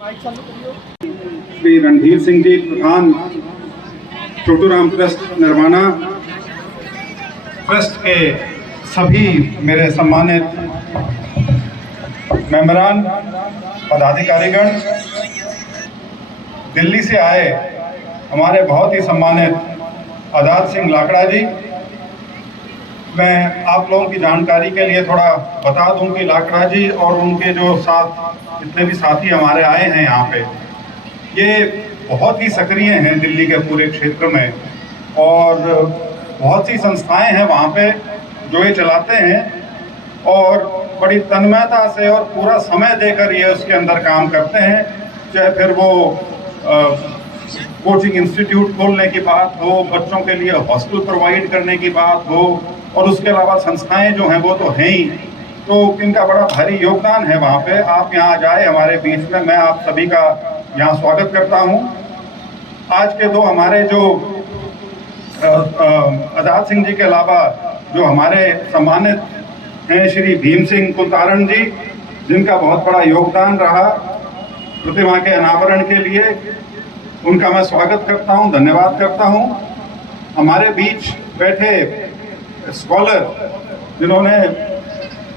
श्री रणधीर सिंह जी, प्रधान Chhotu Ram trust Narwana trust के सभी मेरे सम्मानित मेंबरान, पदाधिकारीगण, दिल्ली से आए हमारे बहुत ही सम्मानित आज़ाद सिंह लाकड़ा जी। मैं आप लोगों की जानकारी के लिए थोड़ा बता दूं कि लाकड़ा जी और उनके जो साथ जितने भी साथी हमारे आए हैं यहाँ पे, ये बहुत ही सक्रिय हैं दिल्ली के पूरे क्षेत्र में, और बहुत सी संस्थाएं हैं वहाँ पे जो ये चलाते हैं और बड़ी तन्मयता से और पूरा समय देकर ये उसके अंदर काम करते हैं। चाहे फिर वो कोचिंग इंस्टीट्यूट खोलने की बात हो, बच्चों के लिए हॉस्टल प्रोवाइड करने की बात हो, और उसके अलावा संस्थाएं जो हैं वो तो हैं ही, तो इनका बड़ा भारी योगदान है वहाँ पे। आप यहाँ जाए हमारे बीच में, मैं आप सभी का यहाँ स्वागत करता हूँ। आज के दो हमारे जो आज़ाद सिंह जी के अलावा जो हमारे सम्मानित हैं श्री भीम सिंह कुलतारण जी, जिनका बहुत बड़ा योगदान रहा प्रतिमा के अनावरण के लिए, उनका मैं स्वागत करता हूँ, धन्यवाद करता हूँ। हमारे बीच बैठे स्कॉलर जिन्होंने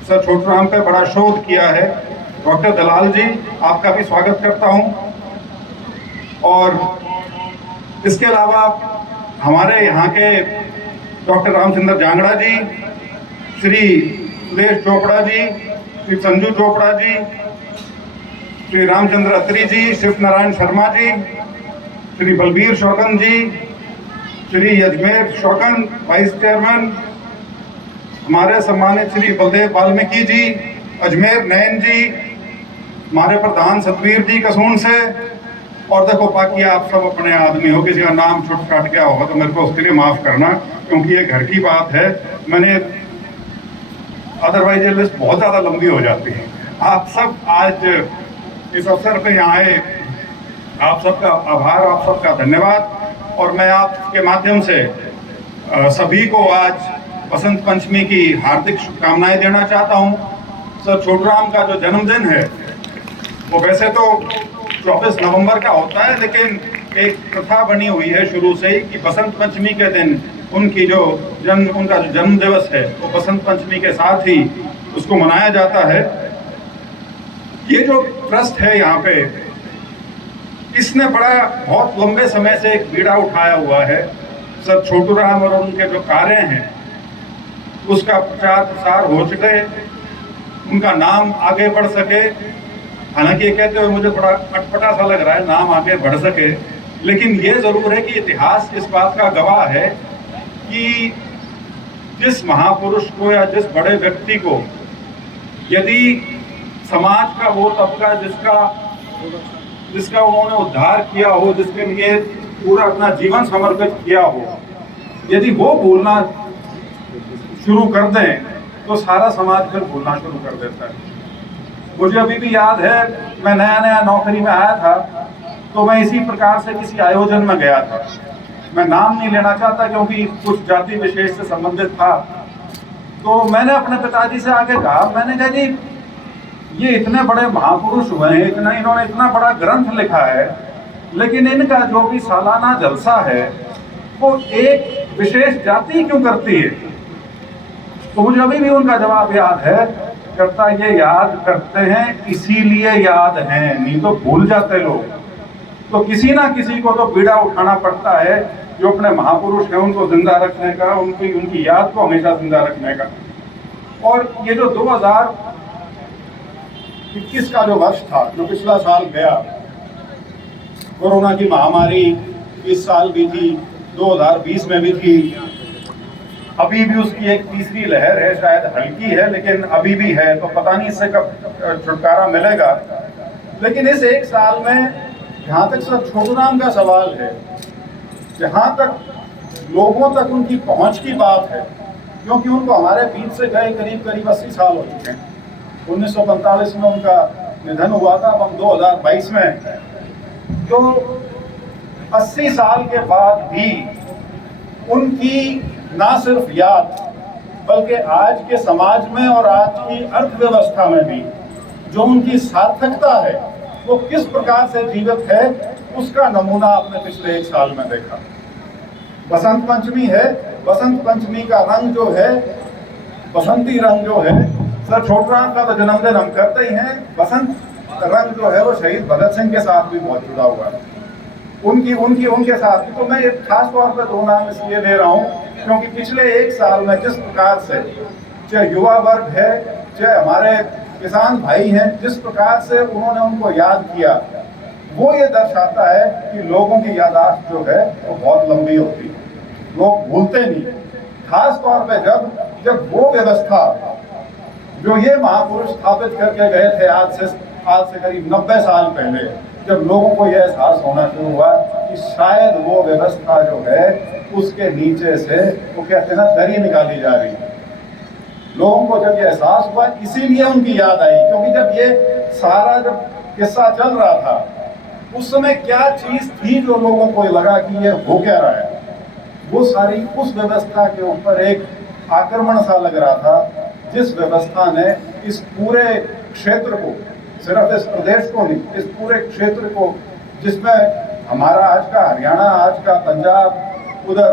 सर छोटू राम पे बड़ा शोध किया है, डॉक्टर दलाल जी, आपका भी स्वागत करता हूँ। और इसके अलावा हमारे यहाँ के डॉक्टर रामचंद्र जांगड़ा जी, श्री सुरेश चोपड़ा जी, श्री संजू चोपड़ा जी, श्री रामचंद्र अत्री जी, शिव नारायण शर्मा जी, श्री बलबीर शौकन जी, श्री अजमेर शौकन वाइस चेयरमैन, हमारे सम्मानित श्री बलदेव वाल्मीकि जी, अजमेर नैन जी, हमारे प्रधान सतवीर जी कसून से, और देखो बाकी आप सब अपने आदमी हो, किसी का नाम छूट छाट गया होगा तो मेरे को उसके लिए माफ़ करना, क्योंकि ये घर की बात है। मैंने अदरवाइज ये लिस्ट बहुत ज़्यादा लंबी हो जाती है। आप सब आज इस अवसर पे यहाँ आए, आप सबका आभार, आप सबका धन्यवाद। और मैं आपके माध्यम से सभी को आज बसंत पंचमी की हार्दिक शुभकामनाएं देना चाहता हूं। सर छोटू राम का जो जन्मदिन है वो वैसे तो 24 नवंबर का होता है, लेकिन एक प्रथा बनी हुई है शुरू से ही कि बसंत पंचमी के दिन उनका जो जन्म दिवस है वो बसंत पंचमी के साथ ही उसको मनाया जाता है। ये जो ट्रस्ट है यहाँ पे, इसने बहुत लंबे समय से एक बीड़ा उठाया हुआ है। सर छोटू राम और उनके जो कार्य हैं उसका प्रचार प्रसार हो सके, उनका नाम आगे बढ़ सके। हालांकि ये कहते हुए मुझे थोड़ा अटपटा सा लग रहा है, नाम आगे बढ़ सके, लेकिन ये ज़रूर है कि इतिहास इस बात का गवाह है कि जिस महापुरुष को या जिस बड़े व्यक्ति को यदि समाज का वो तबका जिसका उन्होंने उद्धार किया हो, जिसके लिए पूरा अपना जीवन समर्पित किया हो, यदि वो भूलना शुरू कर दें तो सारा समाज फिर भूलना शुरू कर देता है। मुझे अभी भी याद है, मैं नया नौकरी में आया था तो मैं इसी प्रकार से किसी आयोजन में गया था। मैं नाम नहीं लेना चाहता क्योंकि कुछ जाति विशेष से संबंधित था। तो मैंने अपने पिताजी से आगे कहा, मैंने कहा जी ये इतने बड़े महापुरुष हुए हैं, इन्होंने इतना बड़ा ग्रंथ लिखा है, लेकिन इनका जो भी सालाना जलसा है वो एक विशेष जाति क्यों करती है? तो मुझे अभी भी उनका जवाब याद है, करता ये याद करते हैं इसीलिए याद हैं, नहीं तो भूल जाते लोग। तो किसी ना किसी को तो बीड़ा उठाना पड़ता है जो अपने महापुरुष हैं उनको जिंदा रखने का, उनकी याद को हमेशा जिंदा रखने का। और ये जो 2021 का जो वर्ष था, जो पिछला साल गया, कोरोना की महामारी इस साल भी थी, 2020 में भी थी, अभी भी उसकी एक तीसरी लहर है, शायद हल्की है लेकिन अभी भी है, तो पता नहीं इससे कब छुटकारा मिलेगा। लेकिन इस एक साल में जहाँ तक सर छोटू राम का सवाल है, जहाँ तक लोगों तक उनकी पहुँच की बात है, क्योंकि उनको हमारे बीच से गए करीब 80 साल हो चुके हैं। 1945 में उनका निधन हुआ था, अब हम 2022 में, तो 80 साल के बाद भी उनकी ना सिर्फ याद बल्कि आज के समाज में और आज की अर्थव्यवस्था में भी जो उनकी सार्थकता है वो किस प्रकार से जीवित है, उसका नमूना आपने पिछले 1 साल में देखा। बसंत पंचमी है, बसंत पंचमी का रंग जो है, बसंती रंग जो है, सर छोटूराम का तो जन्मदिन हम करते ही हैं, बसंत रंग जो है वो शहीद भगत सिंह के साथ भी बहुत जुड़ा हुआ है, उनके साथ भी। तो मैं खास तौर पर 2 नाम इसलिए ले रहा हूँ क्योंकि पिछले 1 साल में जिस प्रकार से चाहे युवा वर्ग है, चाहे हमारे किसान भाई हैं, जिस प्रकार से उन्होंने उनको याद किया, वो ये दर्शाता है कि लोगों की याददाश्त जो है वो बहुत लंबी होती है, लोग भूलते नहीं। खास तौर पे जब वो व्यवस्था जो ये महापुरुष स्थापित करके गए थे आज से करीब 90 साल पहले, जब लोगों को यह एहसास होना शुरू हुआ कि शायद वो व्यवस्था जो है उसके नीचे से, वो कहते हैं ना, दरी निकाली जा रही है, लोगों को जब ये एहसास हुआ, इसीलिए उनकी याद आई। क्योंकि जब ये सारा जब किस्सा चल रहा था, उस समय क्या चीज थी जो लोगों को लगा कि ये हो क्या रहा है, वो सारी उस व्यवस्था के ऊपर एक आक्रमण सा लग रहा था, जिस व्यवस्था ने इस पूरे क्षेत्र को, सिर्फ इस प्रदेश को नहीं, इस पूरे क्षेत्र को, जिसमें हमारा आज का हरियाणा, आज का पंजाब, उधर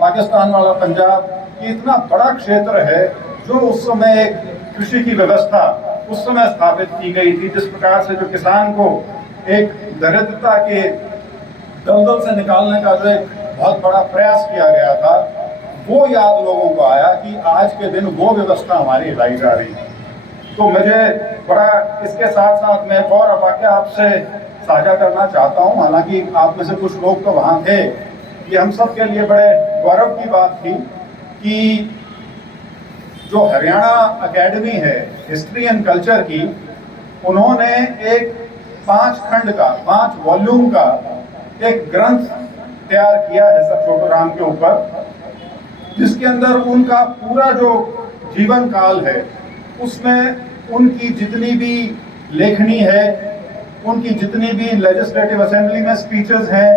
पाकिस्तान वाला पंजाब, ये इतना बड़ा क्षेत्र है जो उस समय एक कृषि की व्यवस्था उस समय स्थापित की गई थी, जिस प्रकार से जो किसान को एक दरिद्रता के दलदल से निकालने का जो एक बहुत बड़ा प्रयास किया गया था, वो याद लोगों को आया कि आज के दिन वो व्यवस्था हमारी लाई जा रही है। तो मुझे बड़ा, इसके साथ साथ मैं एक और वाक़या आपसे साझा करना चाहता हूँ। हालांकि आप में से कुछ लोग तो वहाँ थे, ये हम सब के लिए बड़े गौरव की बात थी कि जो हरियाणा एकेडमी है हिस्ट्री एंड कल्चर की, उन्होंने एक 5 खंड का, 5 वॉल्यूम का एक ग्रंथ तैयार किया है सर छोटूराम के ऊपर, जिसके अंदर उनका पूरा जो जीवन काल है, उसमें उनकी जितनी भी लेखनी है, उनकी जितनी भी लेजिस्लेटिव असेंबली में स्पीचेस हैं,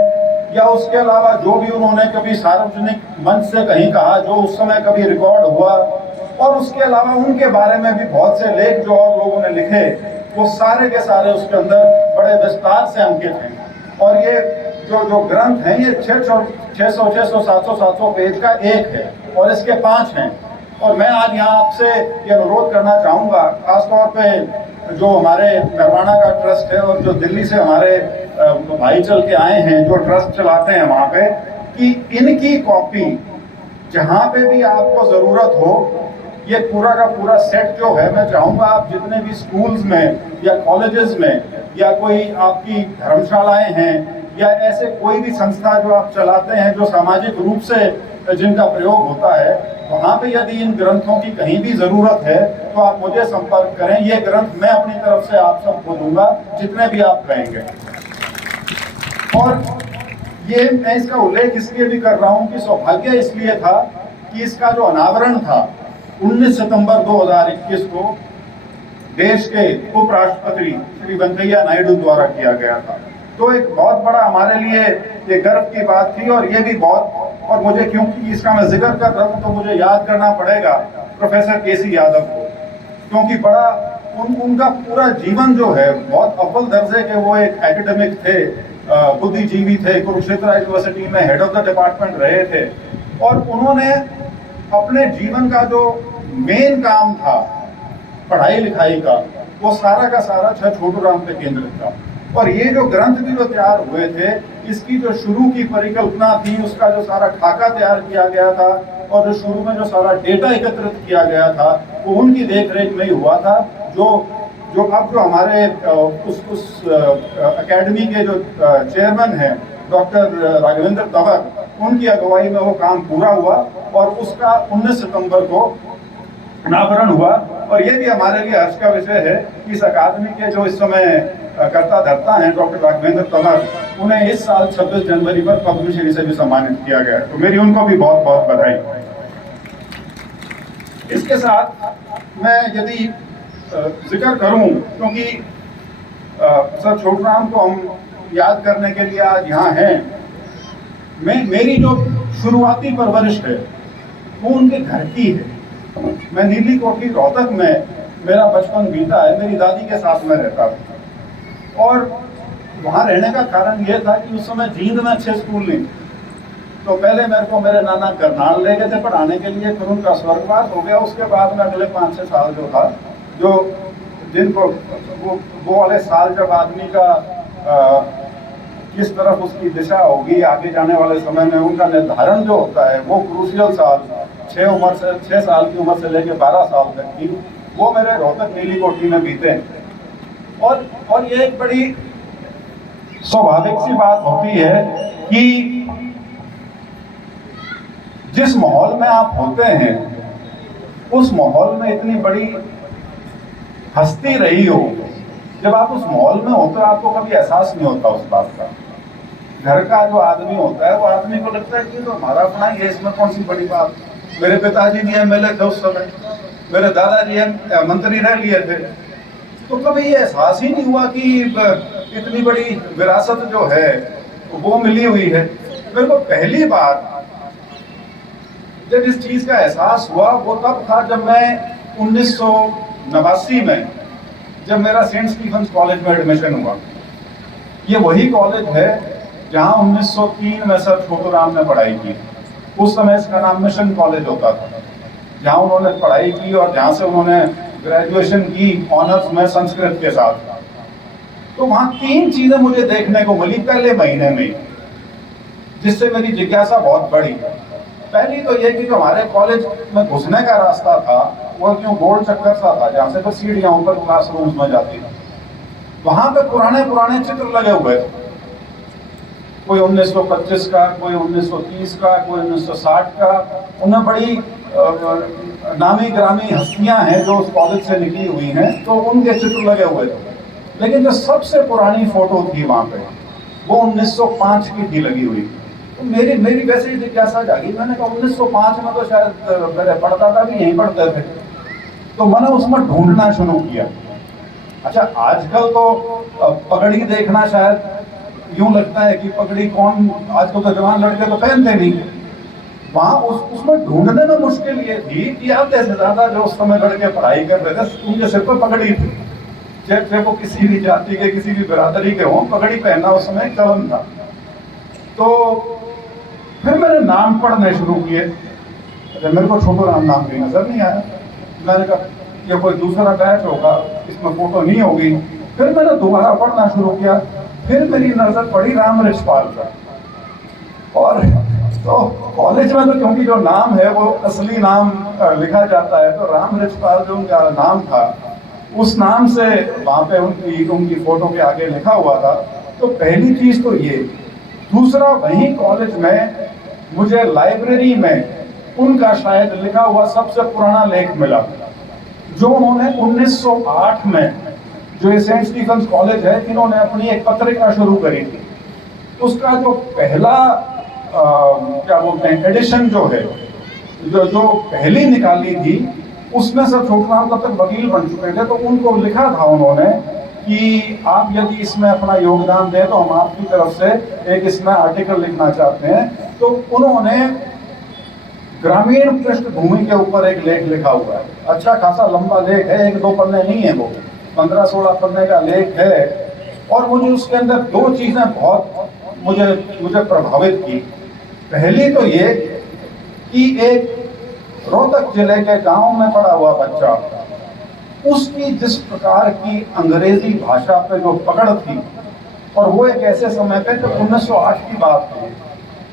या उसके अलावा जो भी उन्होंने कभी सार्वजनिक मंच से कहीं कहा, जो उस समय कभी रिकॉर्ड हुआ, और उसके अलावा उनके बारे में भी बहुत से लेख जो और लोगों ने लिखे, वो सारे के सारे उसके अंदर बड़े विस्तार से अंकित हैं। और ये जो ग्रंथ हैं, ये 600, 700 पेज का एक है, और इसके 5 हैं। और मैं आज यहाँ आपसे ये अनुरोध करना चाहूँगा, खासतौर पे जो हमारे नरवाना का ट्रस्ट है और जो दिल्ली से हमारे भाई चल के आए हैं, जो ट्रस्ट चलाते हैं वहाँ पे, कि इनकी कॉपी जहाँ पे भी आपको ज़रूरत हो, ये पूरा का पूरा सेट जो है, मैं चाहूँगा आप जितने भी स्कूल्स में या कॉलेजेस में, या कोई आपकी धर्मशालाएँ हैं, या ऐसे कोई भी संस्था जो आप चलाते हैं, जो सामाजिक रूप से जिनका प्रयोग होता है, वहाँ पे यदि इन ग्रंथों की कहीं भी ज़रूरत है तो आप मुझे संपर्क करें। ये ग्रंथ मैं अपनी तरफ से आप सबको दूंगा, जितने भी आप कहेंगे। और ये मैं इसका उल्लेख इसलिए भी कर रहा हूँ कि सौभाग्य इसलिए था कि इसका जो अनावरण था 19 सितंबर 2021 को देश के उपराष्ट्रपति श्री वेंकैया नायडू द्वारा किया गया था। तो एक बहुत बड़ा हमारे लिए ये गर्व की बात थी। और ये भी बहुत, और मुझे क्योंकि इसका मैं जिक्र कर रहा हूँ तो मुझे याद करना पड़ेगा प्रोफेसर केसी यादव को, क्योंकि बड़ा उनका पूरा जीवन जो है बहुत अव्वल दर्जे के, वो एक एकेडमिक थे, बुद्धिजीवी थे, कुरुक्षेत्र यूनिवर्सिटी में हेड ऑफ द डिपार्टमेंट रहे थे, और उन्होंने अपने जीवन का जो मेन काम था पढ़ाई लिखाई का, वो सारा का सारा छोटूराम पे केंद्रित था। और ये जो ग्रंथ भी जो तैयार हुए थे, इसकी जो शुरू की परिकल्पना थी, उसका जो सारा खाका तैयार किया गया था, और जो शुरू में जो सारा डेटा एकत्रित किया गया था, वो उनकी देखरेख में ही हुआ था। जो अब जो हमारे उस एकेडमी के जो चेयरमैन हैं डॉक्टर राघवेंद्र तंवर, उनकी अगुवाई में वो काम पूरा हुआ, और उसका 19 सितंबर को अनावरण हुआ। और ये भी हमारे लिए हर्ष का विषय है कि इस अकादमी के जो इस समय कर्ता धर्ता हैं डॉक्टर राघवेंद्र तंवर, उन्हें इस साल 26 जनवरी पर पद्मश्री से भी सम्मानित किया गया। तो मेरी उनको भी बहुत बहुत बधाई। इसके साथ मैं यदि जिक्र करूं, क्योंकि सर छोटूराम को हम याद करने के लिए आज यहाँ हैं, मेरी जो शुरुआती परवरिश है वो उनके घर की है। मैं नीली कोठी रोहतक में मेरा बचपन बीता है, मेरी दादी के साथ में रहता था। और वहाँ रहने का कारण ये था कि उस समय जींद में अच्छे स्कूल नहीं थे। तो पहले मेरे को मेरे नाना करनाल ले गए थे पढ़ाने के लिए, फिर उनका स्वर्गवास हो गया। उसके बाद में अगले 5-6 साल जो था, जो जिनको वो वाले साल जब आदमी का किस तरफ उसकी दिशा होगी आगे जाने वाले समय में, उनका निर्धारण जो होता है, वो क्रूशियल साल 6 साल की उम्र से लेकर 12 साल तक की, वो मेरे रोहतक नीली कोठी में बीते हैं। और ये एक बड़ी स्वाभाविक सी बात होती है कि जिस माहौल में आप होते हैं, उस माहौल में इतनी बड़ी हस्ती रही हो, जब आप उस माहौल में होते हो आपको कभी एहसास नहीं होता उस बात का। घर का जो आदमी होता है, वो आदमी को लगता है कि तो हमारा अपना ही है, इसमें कौन सी बड़ी बात। मेरे पिताजी भी एमएलए थे उस समय, मेरे दादाजी मंत्री रह लिए थे, तो कभी ये एहसास ही नहीं हुआ कि इतनी बड़ी विरासत जो है वो मिली हुई है। मेरे को पहली बार जब इस चीज का एहसास हुआ वो तब था जब मैं 1989 में, जब मेरा सेंट स्टीफेंस कॉलेज में एडमिशन हुआ। ये वही कॉलेज है जहां 1903 में सर छोटूराम ने पढ़ाई की। उस समय इसका नाम मिशन कॉलेज होता था, जहां उन्होंने पढ़ाई की और जहां से उन्होंने ग्रेजुएशन की ऑनर्स में संस्कृत के साथ। तो वहां 3 चीजें मुझे देखने को मिली पहले महीने में, जिससे मेरी जिज्ञासा बहुत बढ़ी। पहली तो ये कि जो हमारे कॉलेज में घुसने का रास्ता था वो क्यों गोल चक्कर सा था, जहाँ से तो सीढ़ियां ऊपर क्लासरूम्स में जाती थी। वहां पे पुराने पुराने चित्र लगे हुए थे, कोई 1925 का, कोई 1930 का, कोई 1960 का। उनमें बड़ी नामी ग्रामी हस्तियां हैं जो उस कॉलेज से निकली हुई हैं, तो उनके चित्र लगे हुए थे। लेकिन जो सबसे पुरानी फोटो थी वहां पे, वो 1905 की थी लगी हुई। तो मेरी वैसे ही जिज्ञासा जागी। मैंने कहा 1905 में तो शायद मेरे पढ़दादा भी यहीं पढ़ते थे, तो मैंने उसमें ढूंढना शुरू किया। अच्छा, आजकल तो पगड़ी देखना शायद यूं लगता है कि पगड़ी कौन, आजकल तो जवान लड़के तो पहनते नहीं। वहां उसमें ढूंढने में मुश्किल ये थी कि आधे से ज्यादा जो उस समय लड़के पढ़ाई कर रहे थे उनके सिर पर पगड़ी थी, चाहे वो किसी भी जाति के, किसी भी बिरादरी के हों, पगड़ी पहनना उस समय चलन था। तो फिर मैंने नाम पढ़ने शुरू किए। मेरे को छोटूराम नाम भी नजर नहीं आया। मैंने कहा ये कोई दूसरा बैच होगा, इसमें फोटो नहीं होगी। फिर मैंने दोबारा पढ़ना शुरू किया, फिर मेरी नजर पड़ी राम रिछपाल पर। और तो कॉलेज में तो क्योंकि जो नाम है वो असली नाम लिखा जाता है, तो राम रिछपाल जो उनका नाम था, उस नाम से वहां पे उनकी फोटो के आगे लिखा हुआ था। तो पहली चीज तो ये। दूसरा, वही कॉलेज में मुझे लाइब्रेरी में उनका शायद लिखा हुआ सबसे पुराना लेख मिला, जो उन्होंने 1908 में, जो ये सेंट स्टीफेंस कॉलेज है, इन्होंने अपनी एक पत्रिका शुरू करी थी। उसका जो पहला क्या बोलते हैं एडिशन जो है, जो पहली निकाली थी, उसमें सर छोटूराम तब तक वकील बन चुके थे। तो उनको लिखा था उन्होंने कि आप यदि इसमें अपना योगदान दें तो हम आपकी तरफ से एक इसमें आर्टिकल लिखना चाहते हैं। तो उन्होंने ग्रामीण पृष्ठभूमि के ऊपर एक लेख लिखा हुआ है। अच्छा खासा लंबा लेख है, 1-2 पन्ने नहीं है, वो 15-16 पन्ने का लेख है। और मुझे उसके अंदर 2 चीजें बहुत मुझे प्रभावित की। पहली तो ये कि एक रोहतक जिले के गांव में पड़ा हुआ बच्चा, उसकी जिस प्रकार की अंग्रेजी भाषा पे जो पकड़ थी, और वो एक ऐसे समय पे जब 1908 की बात थी,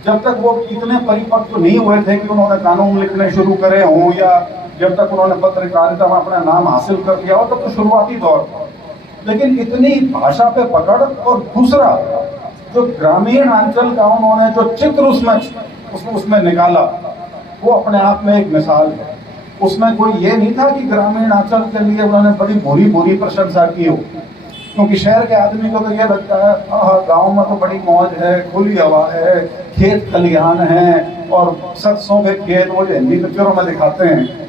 जब तक वो इतने परिपक्व नहीं हुए थे कि उन्होंने कानून लिखने शुरू करे हों, या जब तक उन्होंने पत्रकारिता में अपना नाम हासिल कर दिया हो, तब तो शुरुआती दौर था। लेकिन इतनी भाषा पे पकड़, और दूसरा जो ग्रामीण अंचल का उन्होंने जो चित्र उसमें निकाला, वो अपने आप में एक मिसाल है। उसमें कोई ये नहीं था कि ग्रामीण अंचल के लिए उन्होंने बड़ी बुरी प्रशंसा की हो, क्योंकि शहर के आदमी को तो ये लगता है गांव में तो बड़ी मौज है, खुली हवा है, खेत खलिहान है, और सरसों के खेत, वो जो हिंदी पिक्चरों में दिखाते हैं।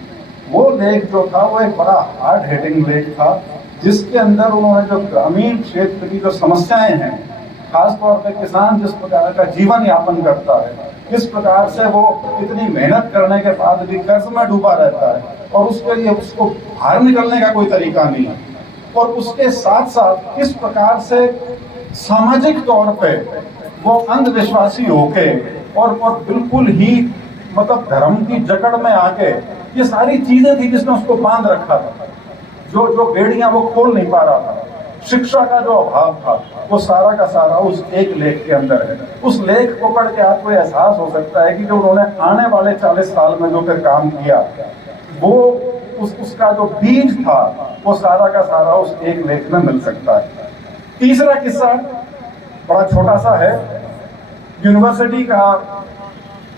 वो लेख जो था वो एक बड़ा हार्ड हिटिंग लेख था, जिसके अंदर उन्होंने जो ग्रामीण क्षेत्र की जो समस्याएं हैं, खासतौर पर किसान जिस प्रकार का जीवन यापन करता है, किस प्रकार से वो इतनी मेहनत करने के बाद भी कर्ज में डूबा रहता है, और उसके लिए उसको बाहर निकलने का कोई तरीका नहीं है। और उसके साथ साथ किस प्रकार से सामाजिक तौर पे वो अंधविश्वासी होके और बिल्कुल ही मतलब धर्म की जकड़ में आके ये सारी चीजें थी जिसने उसको बांध रखा था, जो बेड़ियां वो खोल नहीं पा रहा था। शिक्षा का जो अभाव था वो सारा का सारा उस एक लेख के अंदर है। उस लेख को पढ़ के आपको एहसास हो सकता है कि जो उन्होंने आने वाले 40 साल में जो फिर काम किया वो उसका जो बीज था वो सारा का सारा उस एक लेख में मिल सकता है। तीसरा किस्सा बड़ा छोटा सा है। यूनिवर्सिटी का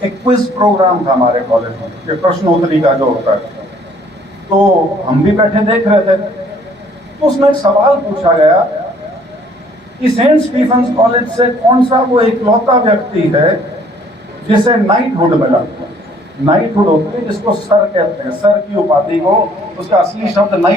एक क्विज प्रोग्राम था हमारे कॉलेज में, ये प्रश्नोत्तरी का जो होता है, तो हम भी बैठे देख रहे थे। तो उसमें एक सवाल पूछा गया कि सेंट स्टीफेंस कॉलेज से कौन सा वो इकलौता व्यक्ति है जिसे नाइटहुड मिला। नाइटहुड होती है जिसको सर कहते हैं, सर की उपाधि को, उसका असली शब्द नाइट